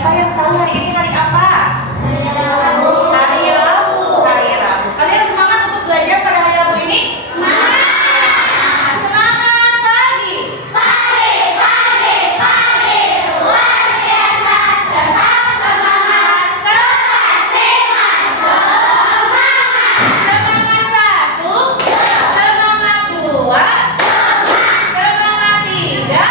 Siapa yang tahu hari ini hari apa? Hari Rabu. Hari Rabu. Hari Rabu. Kalian semangat untuk belajar pada hari Rabu ini? Semangat. Semangat pagi. Pagi, pagi, pagi. Luar biasa. Tetap semangat. Kelas 5. Semangat. Semangat satu. Semangat dua. Semangat tiga.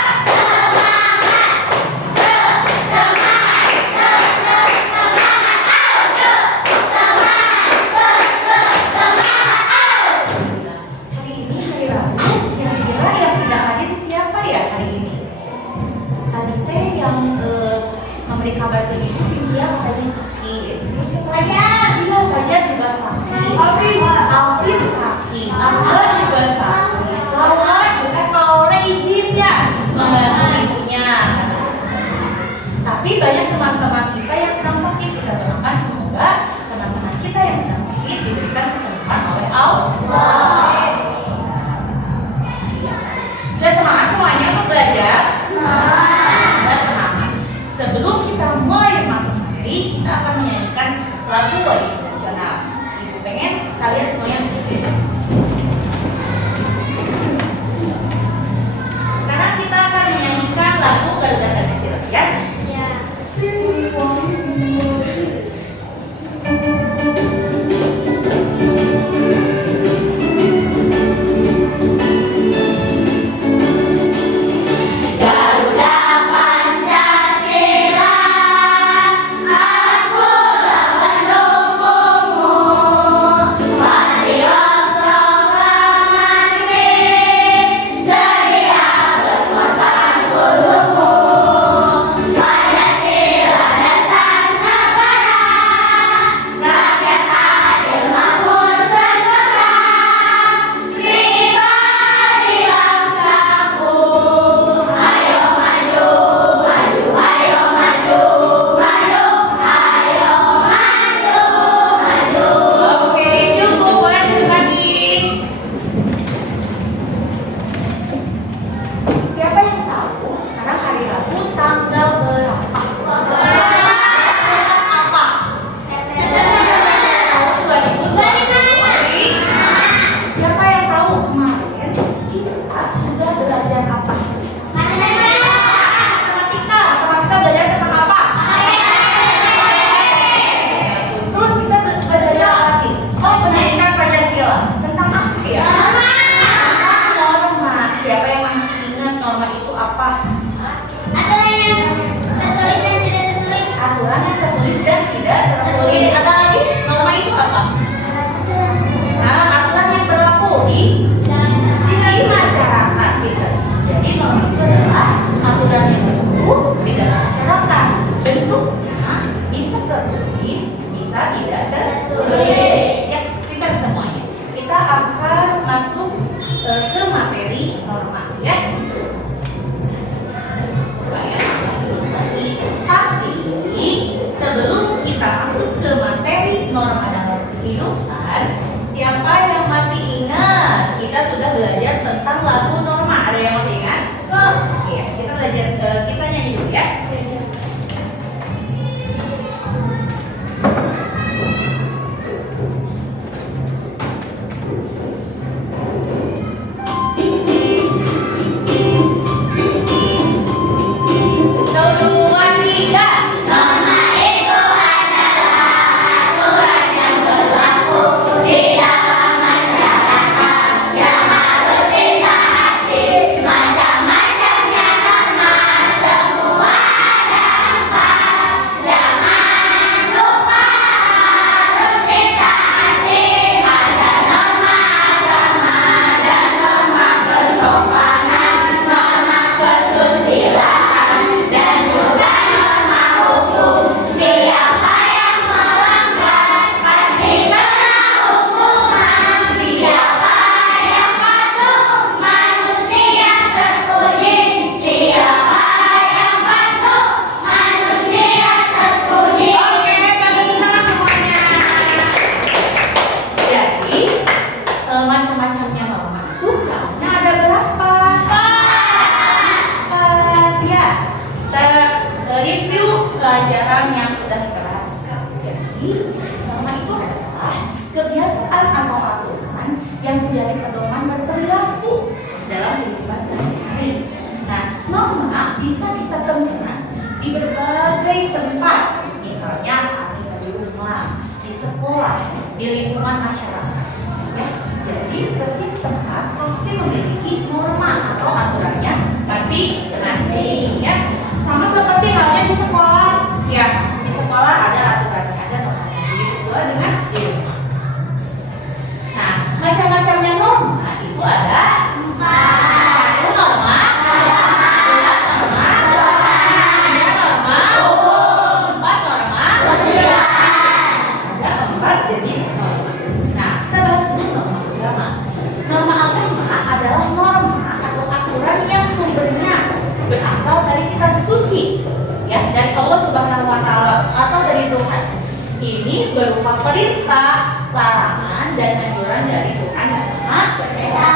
Hari ini hari Rabu. Kira-kira yang tidak hadir siapa ya hari ini? Tadi teh yang memberi kabar ke ibu Cynthia katanya sakit. Terus siapa? Fajar. Iya, Fajar juga sakit. Alvin sakit. Akbar juga sakit. Laura izin ya membantu ibunya. Tapi banyak teman-teman kita yang sedang sakit. Kita doakan semoga teman-teman kita yang sedang sakit diberikan kesembuhan oleh Allah. Sudah semangat semuanya untuk belajar? Sudah semangat. Sebelum kita mulai masuk materi, kita akan menyanyikan lagu wajib nasional. Ibu pengen kalian semuanya mengikuti. Sekarang kita akan menyanyikan lagu Garuda Pancasila ya. Ya. Garuda Pancasila, akulah pendukung pelajaran yang sudah kita bahas. Jadi, norma itu adalah kebiasaan atau aturan yang menjadi pedoman berperilaku dalam kehidupan sehari-hari. Nah, norma bisa kita temukan di berbagai tempat, misalnya saat kita di rumah, di sekolah, di lingkungan masyarakat. Ya, jadi setiap tempat pasti memiliki norma atau aturannya masing-masing. Ya, sama seperti halnya di sekolah. Ya, di sekolah ada aturannya, ada normanya. Begitu pula dengan di rumah. Nah, macam-macamnya norma itu ada 1 norma, 2 norma, 3 norma, 4 norma, ada 4 jenis norma. Nah, kita bahas dulu norma agama. Norma agama adalah norma atau aturan yang sumbernya berasal dari kitab suci, ya, dari Allah Subhanahu wa Ta'ala atau dari Tuhan. Ini berupa perintah, larangan, dan anjuran dari Tuhan dan Maha Esa.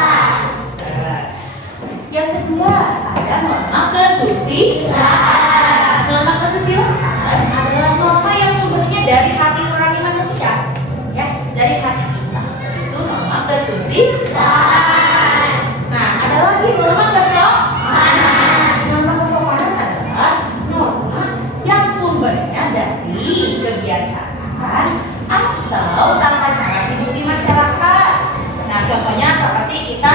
Yang kedua ada norma kesusilaan. Norma kesusilaan adalah norma yang sumbernya dari hati nurani manusia, ya, dari hati kita. Itu norma kesusilaan. Nah, ada lagi norma kesopanan. Norma kesopanan adalah norma yang sumbernya dari kebiasaan atau tata cara hidup di masyarakat. Nah, contohnya seperti kita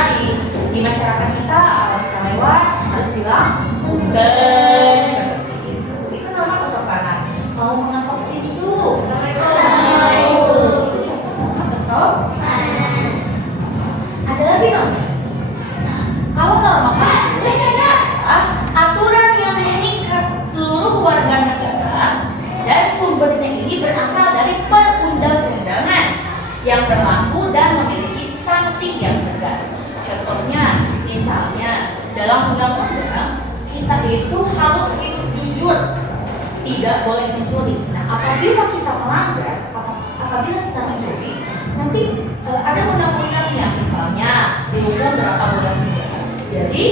di masyarakat kita, kalau kita lewat harus bilang punten, seperti itu. Itu norma kesopanan. Mau mengetok pintu, itu contoh norma kesopanan. Ada lagi norma. Nah, kalau norma adalah aturan yang mengikat seluruh warga negara dan sumbernya ini berasal dari perundang-undangan yang berlaku dan memiliki sanksi yang tegas. Contohnya, misalnya dalam undang-undang kita itu harus hidup jujur, tidak boleh mencuri. Nah, apabila kita melanggar, apabila kita mencuri, nanti ada undang-undangnya, misalnya dihukum berapa bulan penjara. Jadi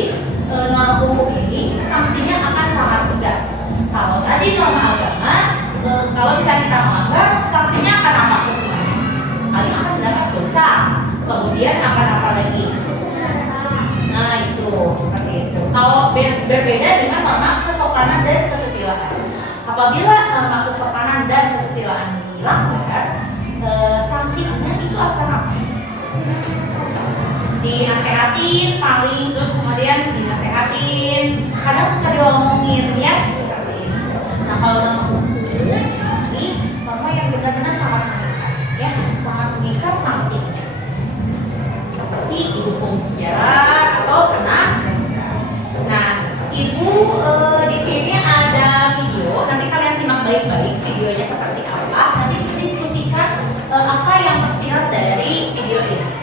norma hukum ini sanksinya akan sangat tegas. Kalau tadi norma agama, kalau misalnya kita melanggar, sanksinya akan apa? Paling akan mendapat dosa. Kemudian akan apa lagi? Nah, itu seperti itu. Kalau berbeda dengan norma kesopanan dan kesusilaan. Apabila norma kesopanan dan kesusilaan dilanggar, sanksinya itu akan apa? Dinasehatin paling, terus kemudian dinasehatin, kadang suka diomongin, ya, seperti itu. Nah, kalau norma hukum ini norma yang benar-benar sangat mengikat, ya, sangat mengikat sanksinya, seperti dihukum penjara atau kena denda. Nah, Ibu di sini ada video, nanti kalian simak baik-baik videonya seperti apa. Nanti kita diskusikan apa yang tersirat dari video ini.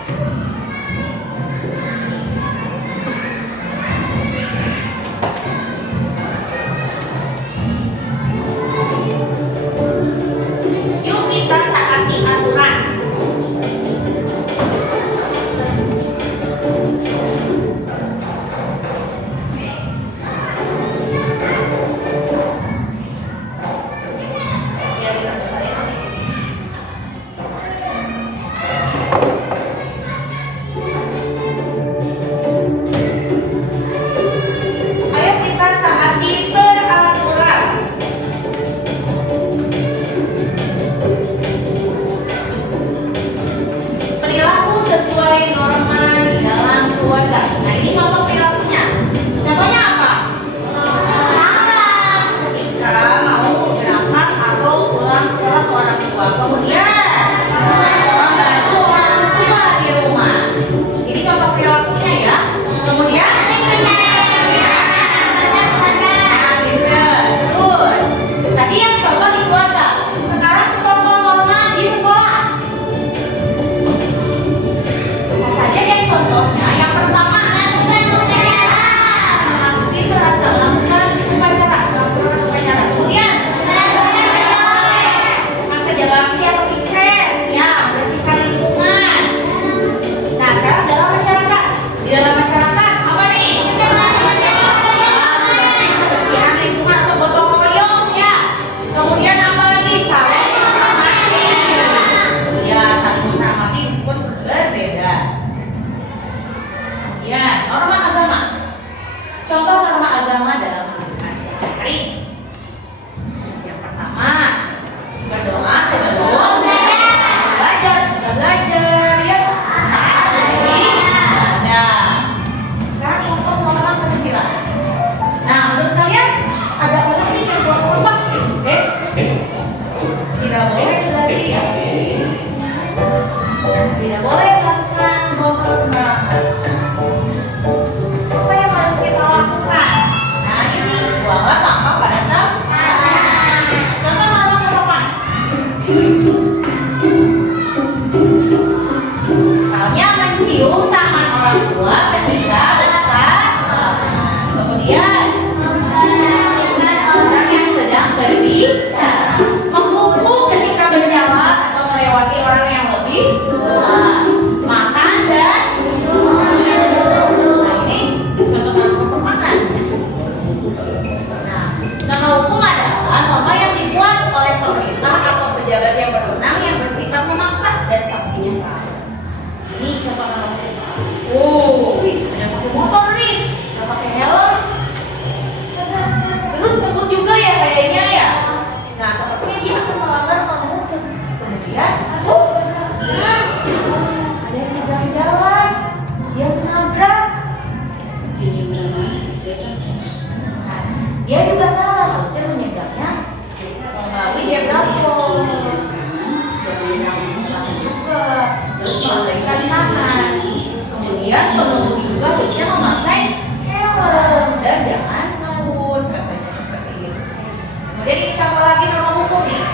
Jadi contoh lagi norma hukum nih.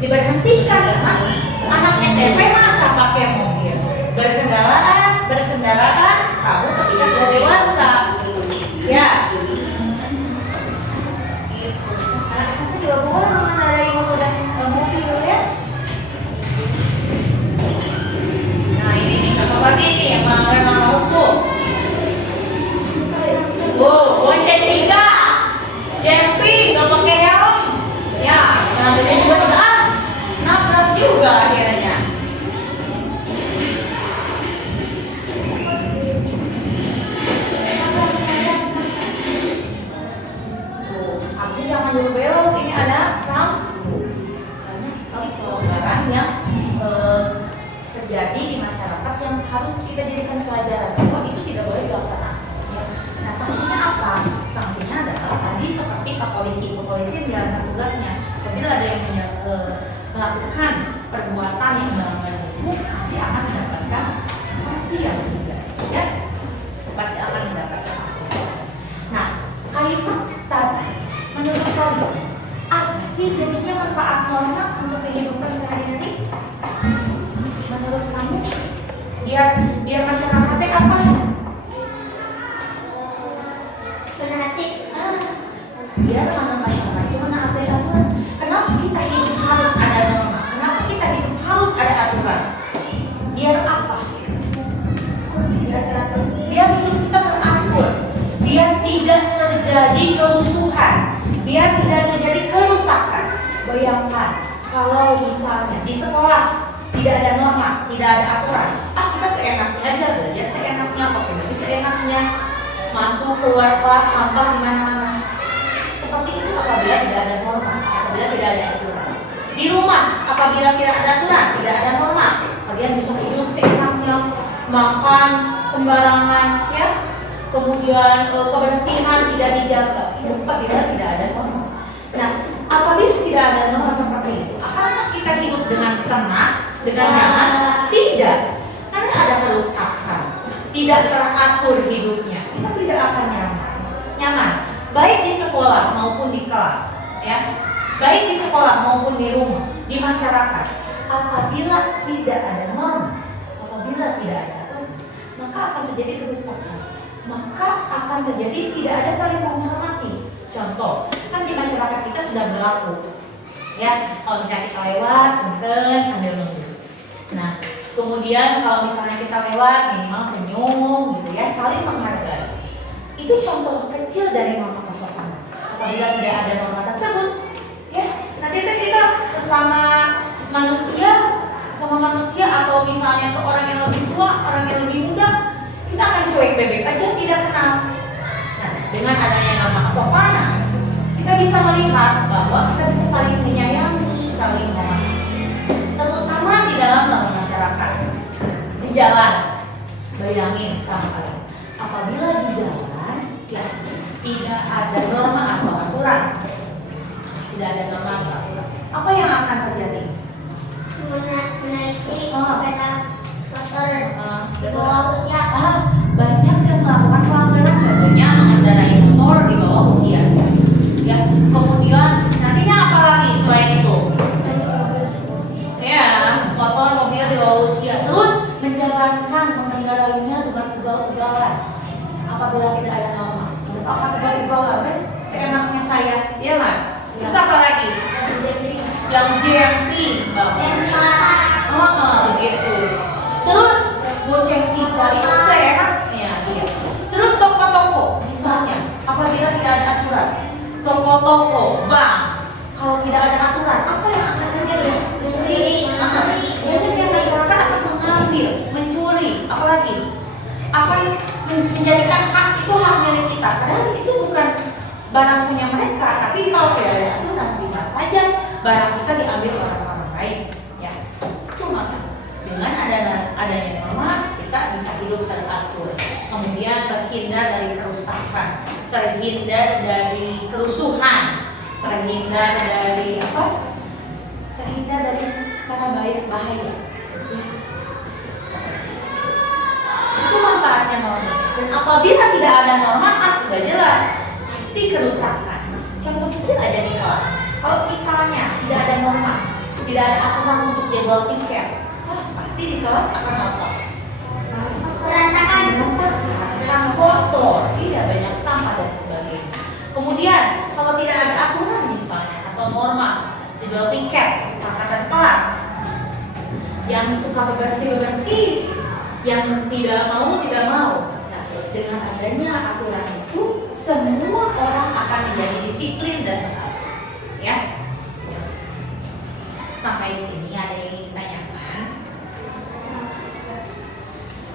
Diberhentikan karena anak SMP masa pakai mobil. Berkendaraan kamu ketika sudah dewasa. Ya. Gitu. Anak SMP juga boleh mengendarai motor dan mobil ya. Nah ini nih contoh lagi nih yang melanggar norma hukum. Bonceng 3, jumping, gak pakai helm. Ya, ngambilnya juga tidak nabrak juga akhirnya. Abisnya jangan dulu belok, ini ada rambu. Banyak sekali pelanggaran yang terjadi di masyarakat yang harus kita jadikan pelajaran. Bahwa itu tidak boleh dilaksanakan. Nah, sanksinya apa? Sanksinya adalah tadi seperti kepolisi menjalankan tugasnya. Apabila ada yang melakukan perbuatan yang melanggar hukum, pasti akan mendapatkan sanksi yang tegas, ya. Pasti akan mendapatkan sanksi yang tegas. Nah, kaitan tadi, menurut kalian, apa sih jadinya manfaat norma untuk kehidupan sehari-hari? Menurut kamu, biar masyarakatnya apa? Biar mana masyarakat gimana ada aturan. Kenapa kita hidup harus ada norma? Kenapa kita hidup harus ada aturan? Biar apa? Biar hidup kita teratur. Biar tidak terjadi kerusuhan. Biar tidak terjadi kerusakan. Bayangkan kalau misalnya di sekolah tidak ada norma, tidak ada aturan. Kita seenaknya aja belajar, seenaknya pakai baju seenaknya, masuk keluar kelas sampah di mana-mana. Seperti itu apabila tidak ada norma, apabila tidak ada aturan. Di rumah apabila tidak ada aturan, tidak ada norma, kalian bisa hidup seenaknya, makan sembarangan, ya. Kemudian kebersihan tidak dijaga. Hidup apabila tidak ada norma. Nah, apabila tidak ada norma seperti itu, akankah kita hidup dengan tenang, dengan nyaman? Tidak, karena ada kerusakan. Tidak teratur hidupnya, kita tidak akan nyaman. Baik di sekolah maupun di kelas, ya. Baik di sekolah maupun di rumah, di masyarakat. Apabila tidak ada norma, apabila tidak ada aturan, maka akan terjadi kerusakan. Maka akan terjadi tidak ada saling menghormati. Contoh, kan di masyarakat kita sudah berlaku, ya. Kalau misalnya kita lewat, punten sambil nunggu. Nah, kemudian kalau misalnya kita lewat, minimal senyum, gitu ya, saling menghargai. Itu contoh kecil dari norma kesopanan. Apabila tidak ada norma tersebut, ya, nanti kita sesama manusia atau misalnya ke orang yang lebih tua, orang yang lebih muda, kita akan cuek bebek aja, tidak kenal. Nah, dengan adanya norma kesopanan, kita bisa melihat bahwa kita bisa saling menyayangi, saling memahami, terutama di dalam norma masyarakat. Di jalan, bayangin sama kalian, apabila di jalan ya, tidak ada norma atau aturan, tidak ada norma atau aturan, apa yang akan terjadi? Menaiki sepeda motor di bawah usia. Banyak yang melakukan pelanggaran, contohnya mengendarai motor di bawah usia. Ya, kemudian nantinya apa lagi selain itu? Ya, motor, mobil di bawah usia. Terus mengendarainya dengan ugal-ugalan. Apabila tidak ada norma, kita akan ugal-ugalan, seenaknya saya, ya kan? Terus apa lagi? Yang jumping, begitu. Terus bonceng 3 itu seenaknya dia. Terus toko-toko, misalnya, apabila tidak ada aturan, toko-toko, bank, kalau tidak ada aturan, apa yang akan terjadi? Banyak masyarakat akan mengambil, mencuri, apalagi akan menjadikan hak itu hak milik kita. Padahal itu bukan barang punya mereka, tapi kalau tidak ada aturan bisa saja barang kita diambil oleh orang lain. Ya, itu maka dengan adanya norma kita bisa hidup teratur, kemudian terhindar dari kerusakan, terhindar dari kerusuhan, terhindar dari apa? Terhindar dari para bahaya. Itu manfaatnya norma. Dan apabila tidak ada norma, sudah jelas pasti kerusakan. Contoh kecil aja di kelas. Kalau misalnya tidak ada norma, tidak ada aturan untuk jadwal piket, pasti di kelas akan apa? Berantakan. Berantakan, kotor, tidak banyak sampah dan sebagainya. Kemudian kalau tidak ada aturan misalnya atau norma jadwal piket, kesepakatan kelas, yang suka bebersih, yang tidak mau. Nah, dengan adanya aturan itu, semua orang akan menjadi disiplin dan taat. Ya, sampai di sini ada yang ingin tanyakan?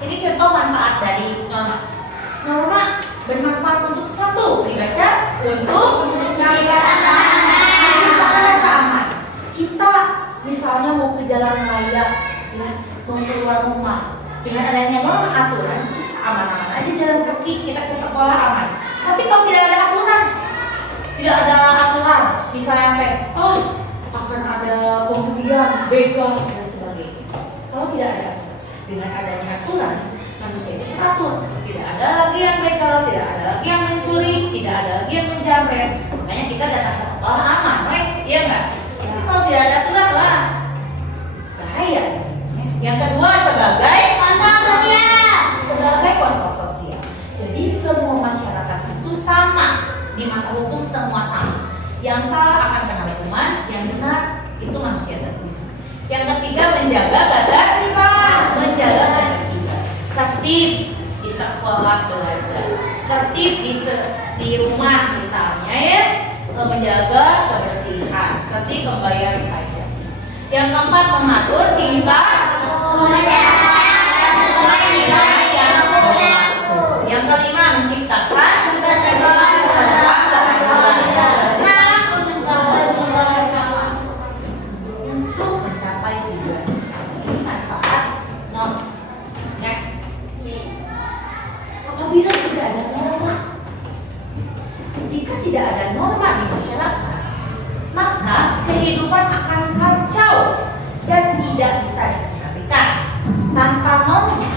Ini contoh manfaat dari norma. Norma bermanfaat untuk satu, dibaca untuk menciptakan rasa aman. Kita misalnya mau ke jalan raya, ya, mau keluar rumah, dengan adanya norma aturan, kita aman-aman aja jalan kaki, kita ke sekolah aman. Tapi kalau tidak ada aturan, misalnya kayak, akan ada pembelian, begal dan sebagainya. Kalau tidak ada, dengan adanya aturan, manusia itu teratur. Tidak ada lagi yang begal, tidak ada lagi yang mencuri, tidak ada lagi yang menjamret. Makanya kita datang ke sekolah aman, iya nggak? Tapi kalau tidak ada aturan, bahaya. Yang kedua sebagai Kontrol sosial. kontrol sosial. Jadi semua masyarakat itu sama di mata hukum, semua sama. Yang salah akan kena hukuman, yang benar itu manusia tertentu. Yang ketiga menjaga badan kita. Tertib di sekolah belajar, tertib di rumah misalnya ya, menjaga kebersihan, tertib membayar pajak. Yang keempat mengatur tingkah yang kelima menciptakan untuk mencapai tujuan bersama. Ini manfaat norma. Ya. Apabila tidak ada norma, jika tidak ada norma di masyarakat, maka kehidupan akan kacau dan tidak bisa dikendalikan. Tanpa norma,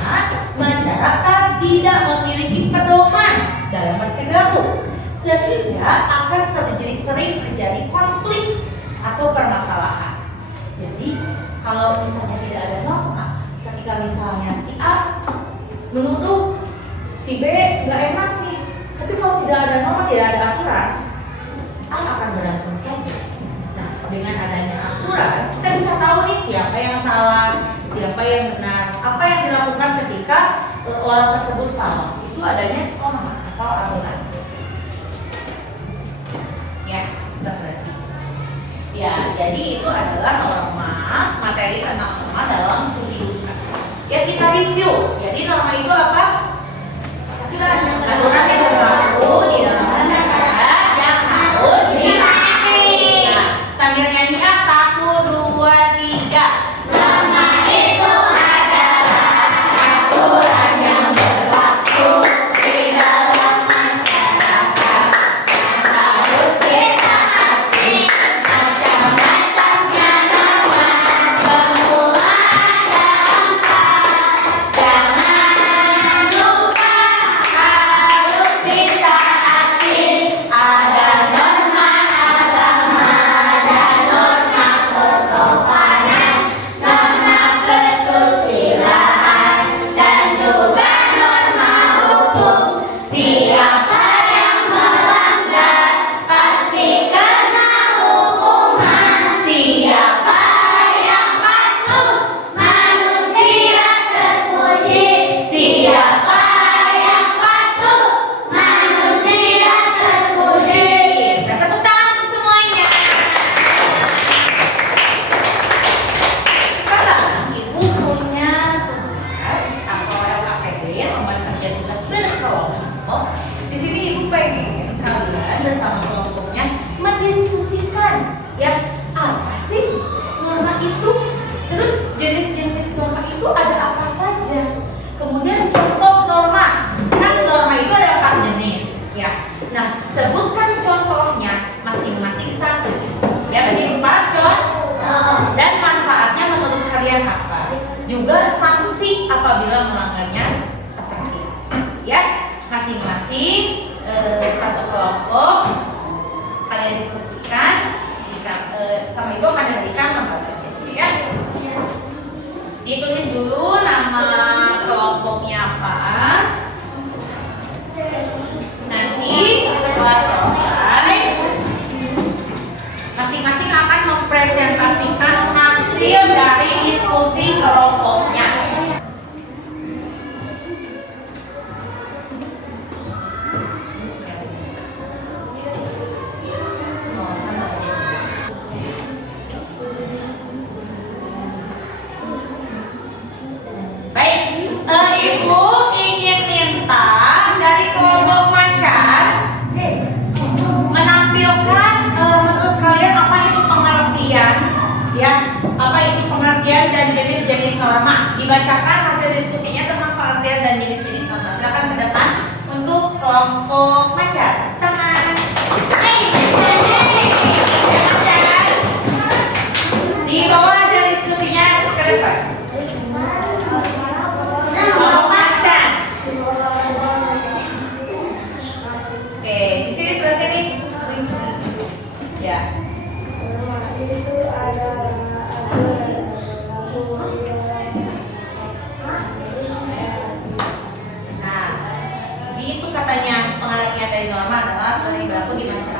masyarakat tidak memiliki pedoman dalam berperilaku, sehingga akan sering terjadi konflik atau permasalahan. Jadi kalau misalnya tidak ada norma, ketika misalnya si A menuduh si B nggak enak nih, tapi kalau tidak ada norma, tidak ada aturan, A akan berantem saja. Nah, dengan adanya aturan, kita bisa tahu nih siapa yang salah, siapa yang benar, apa yang dilakukan ketika orang tersebut salah. Itu adanya norma atau aturan. Ya, seperti. Ya, jadi itu adalah norma, materi tentang norma dalam kehidupan. Ya, kita review. Jadi norma itu apa? Aturan yang berlaku di dalam masyarakat yang harus ditaati. Nah, sambil nyanyi 1, 2, 3. Norma itu adalah aturan yang berlaku di dalam masyarakat yang harus ditaati. Macam-macamnya norma, semua ada 4. Jangan lupa harus ditaati. Ada norma agama dan norma kesopanan, norma kesusilaan, dan juga norma hukum. Siapa yang melanggar pasti kena hukuman. Siapa yang patuh manusia terpuji. Siapa yang patuh manusia terpuji. Kita tepuk tangan untuk semuanya. Sekarang ibu punya tugas atau LKPD yang membuat kerja tugas berkelompok. Di sini ibu pengen kalian bersama kelompoknya mendiskusikan ya, apa sih norma itu, terus jenis-jenis norma itu ada apa saja, kemudian contoh norma. Kan norma itu ada 4 jenis ya. Nah, sebutkan contohnya masing-masing satu ya, berarti 4 contoh. Dan manfaatnya menurut kalian apa? Juga sanksi apabila melanggarnya seperti itu ya.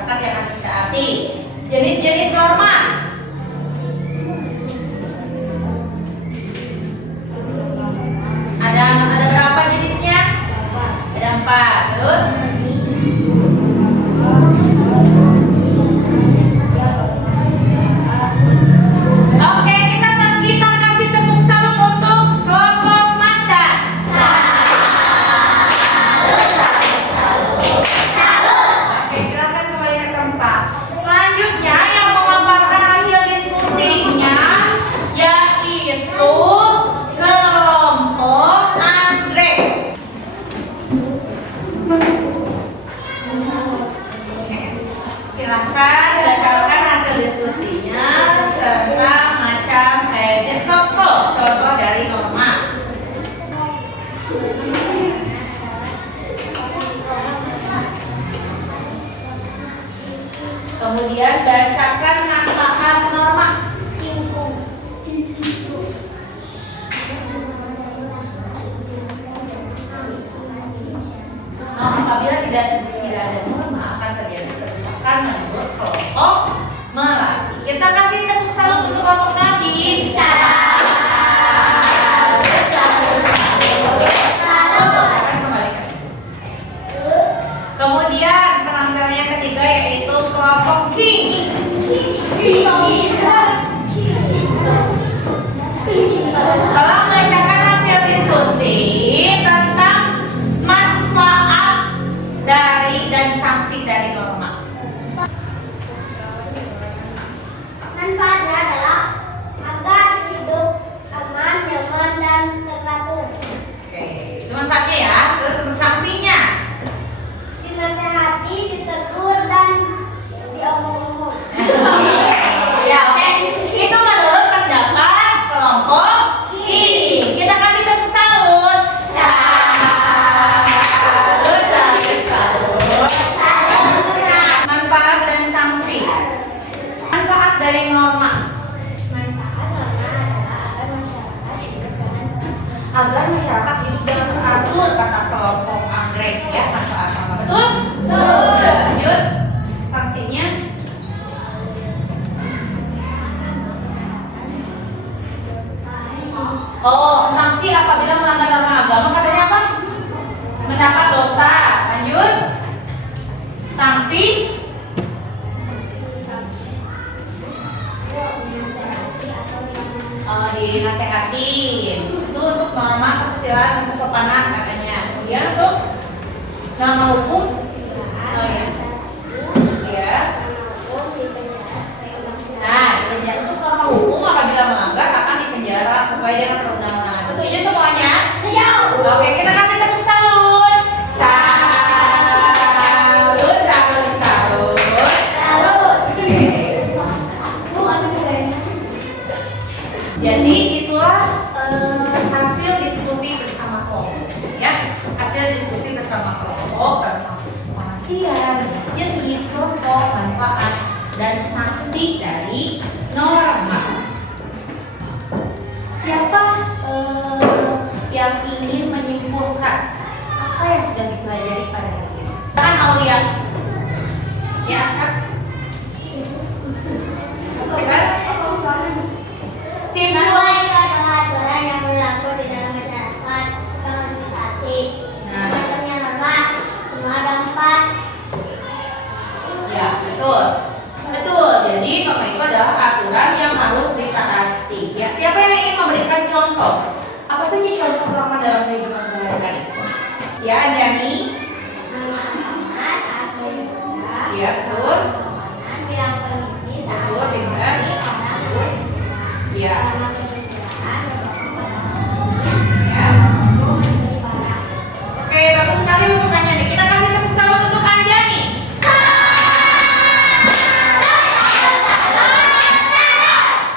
masyarakat yang harus ditaati. Jenis-jenis norma. Ada berapa jenisnya? Ada 4. Terus? Oke, kita kasih tepuk salut untuk kelompok macan. Oke, silakan kembali ke tempat. Selanjutnya yang memaparkan hasil diskusinya yaitu kelompok anggrek. Oke, silakan bacakan hasil diskusinya tentang macam contoh dari norma. Kemudian bacakan manfaat norma. Apabila tidak ada norma akan terjadi kerusakan menurut kelompok Melati. Kita kasih tepuk salut untuk kelompok Melati. Kemudian penampilan yang ketiga yaitu kelompok King. Tolong bacakan hasil diskusi tentang manfaat dari dan sanksi dari norma. Manfaatnya adalah agar hidup aman, nyaman, dan teratur. Oke, itu manfaatnya ya. Terus untuk sanksinya. Dinasehati, ditegur, dan diomong-omong. Ya, oke. Itu menurut pendapat kelompok King. Kita kasih tepuk salut. Manfaat dan sanksi. Manfaat dari norma. Manfaat norma adalah agar masyarakat hidup dengan Agar masyarakat hidup dengan teratur, kata kelompok anggrek ya. Manfaat norma, betul? Betul. Lanjut. Sanksinya. Oh, sanksi apabila melanggar norma agama katanya apa? Mendapat dosa. Lanjut. Sanksi. Dinasehatin. Itu untuk norma kesusilaan dan kesopanan katanya. Kemudian untuk norma hukum. Oh ya. Ya. Nah, dipenjara untuk norma hukum apabila melanggar akan dipenjara sesuai dengan perundang-undangan. Setuju semuanya? Oke, kita kasih tepuk salut. Salut, salut, salut. Oke. Jadi itulah hasil diskusi bersama kelompok, ya. Hasil diskusi bersama kelompok tentang pengertian, jenis kelompok, manfaat, dan sanksi dari norma. Siapa yang ingin menyimpulkan apa yang sudah dipelajari pada hari ini? Kan Aulia, ya Askar. Simpul. Bahwa itu adalah aturan yang berlaku di dalam masyarakat yang harus ditaati. Macamnya norma, semua ada 4. Ya, betul. Betul. Jadi norma itu adalah aturan yang harus ditaati. Ya, siapa yang ingin memberikan contoh? Apa saja contoh norma dalam kehidupan sehari-hari? Ya, Anjani. Amanat, atur juga. Ya, betul. Kesopanan, bilang permisi saat Betul, dengan. menghormati orang beristirahat. Ya. Dalam kesusilaan, berbohong pada orang lain. Ya. Mampu mencuri barang. Oke, bagus sekali untuk Anjani. Kita kasih tepuk salut untuk Anjani.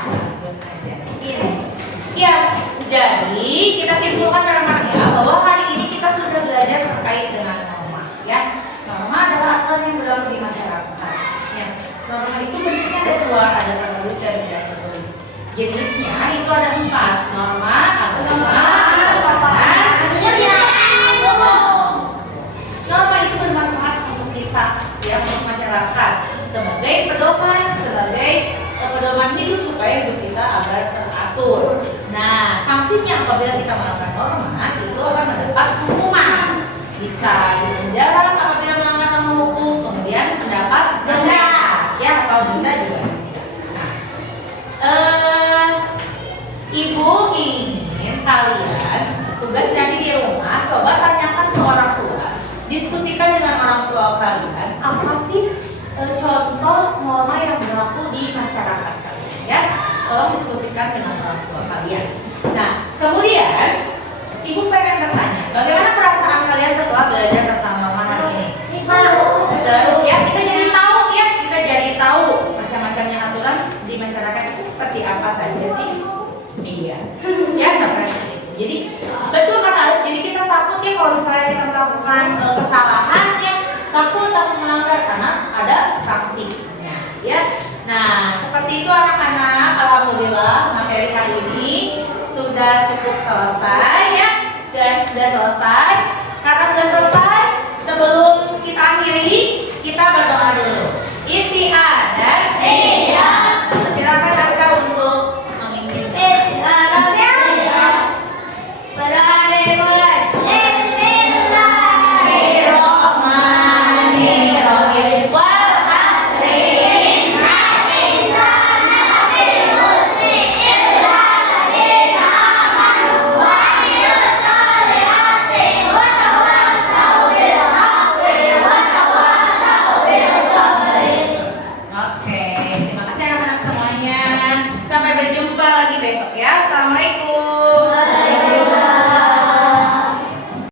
Bagus, Anjani. Ya, jadi kita simpulkan dalam artian bahwa hari ini kita sudah belajar terkait dengan norma. Ya, norma adalah aturan yang berlaku di masyarakat. Ya, norma itu bentuknya ada 2, ada tertulis dan tidak tertulis. Jenisnya itu ada 4, norma, agama, kesopanan. Norma itu bermanfaat untuk kita, ya, untuk masyarakat. masyarakat sebagai pedoman, sebagai pedoman hidup supaya hidup kita agar teratur. Nah, sanksinya apabila kita melanggar norma itu akan mendapat hukuman. Bisa dipenjara apabila melanggar norma hukum, kemudian mendapat denda, ya atau denda juga bisa. Nah, ibu ingin kalian tugas nanti di rumah coba tanyakan ke orang tua, diskusikan dengan orang tua kalian apa sih contoh norma yang berlaku di masyarakat kalian, ya. Tolong diskusikan dengan orang tua kalian. Nah, kemudian ibu pengen bertanya, bagaimana perasaan kalian setelah belajar tentang norma hari ini? Seru ya, kita jadi tahu ya, kita jadi tahu macam-macamnya aturan di masyarakat itu seperti apa saja sih? Iya, ya seperti itu. Jadi betul kata, jadi kita takut ya kalau misalnya kita melakukan kesalahan ya, takut melanggar karena ada sanksinya, ya. Nah, seperti itu anak-anak. Alhamdulillah materi hari ini sudah cukup selesai ya, sudah selesai. Karena sudah selesai, sebelum kita akhiri, kita berdoa dulu. Istiadat. Silakan Aska untuk memimpin. Bismillahirrahmanirrahim. Wal asri. Oke, terima kasih anak-anak semuanya. Sampai berjumpa lagi besok ya.